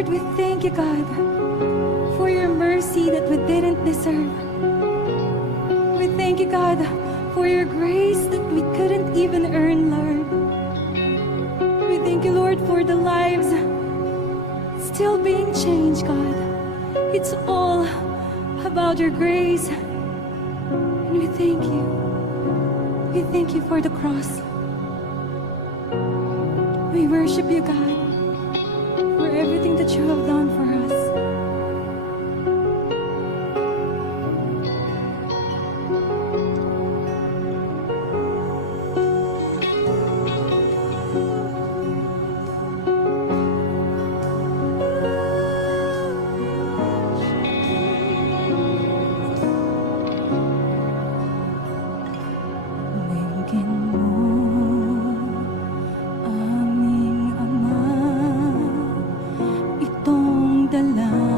Lord, we thank you, God, for your mercy that we didn't deserve. We thank you, God, for your grace that we couldn't even earn, Lord. We thank you, Lord, for the lives still being changed, God. It's all about your grace. And we thank you. We thank you for the cross. We worship you, God, for everything that you have done for us. Bigyan mo, aming Ama, itong dala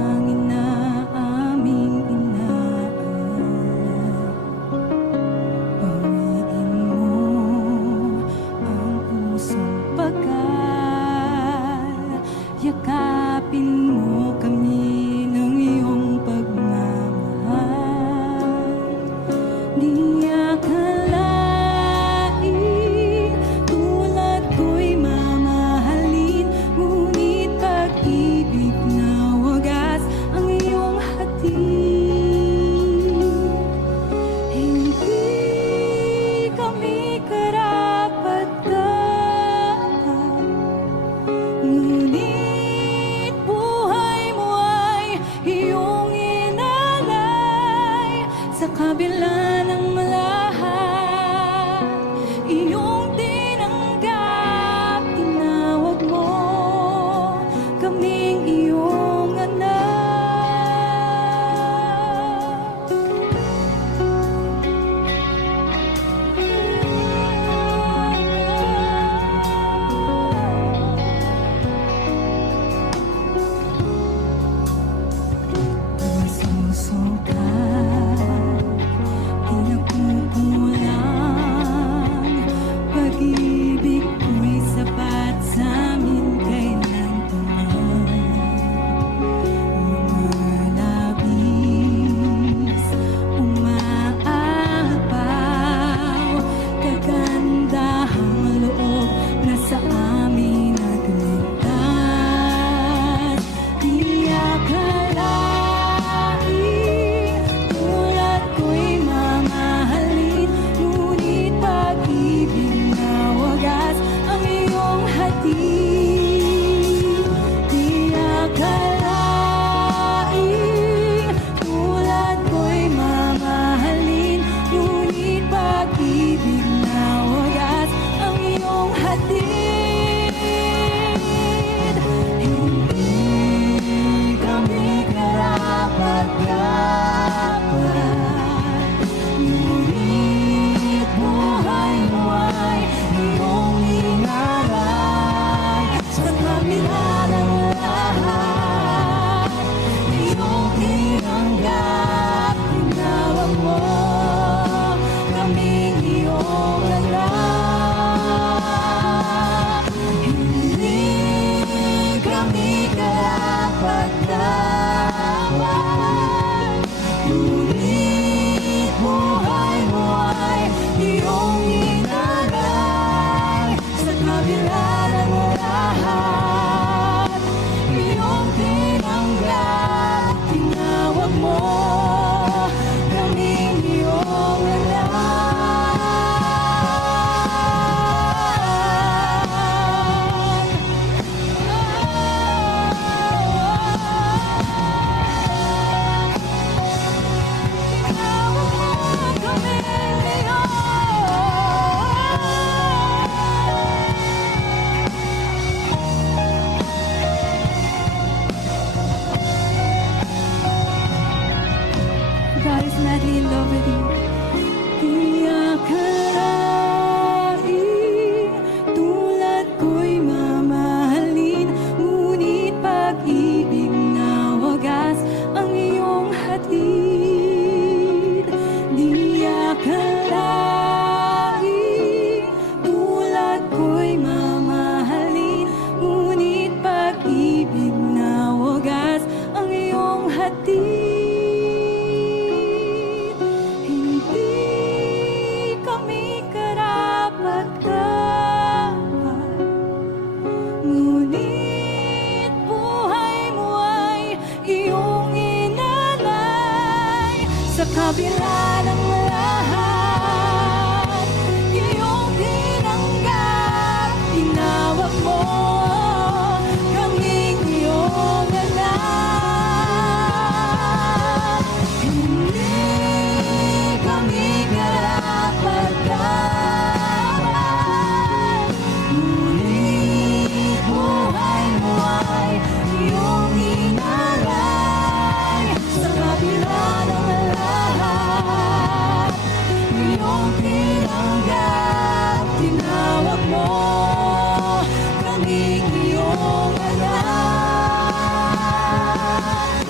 iyong anak.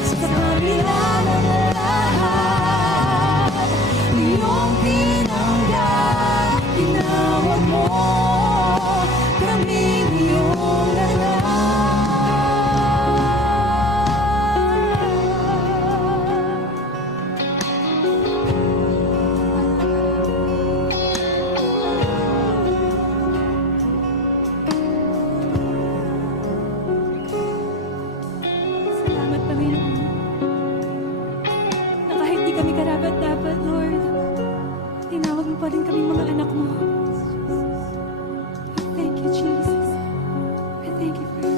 Sa kabila ng lahat, iyong tinanggap, tinawag mo kaming iyong anak. Salamat, Panginoon, na kahit di kami karapat-dapat, Lord, tinawag mo pa rin kaming mga anak mo. Thank you, Jesus. I thank you for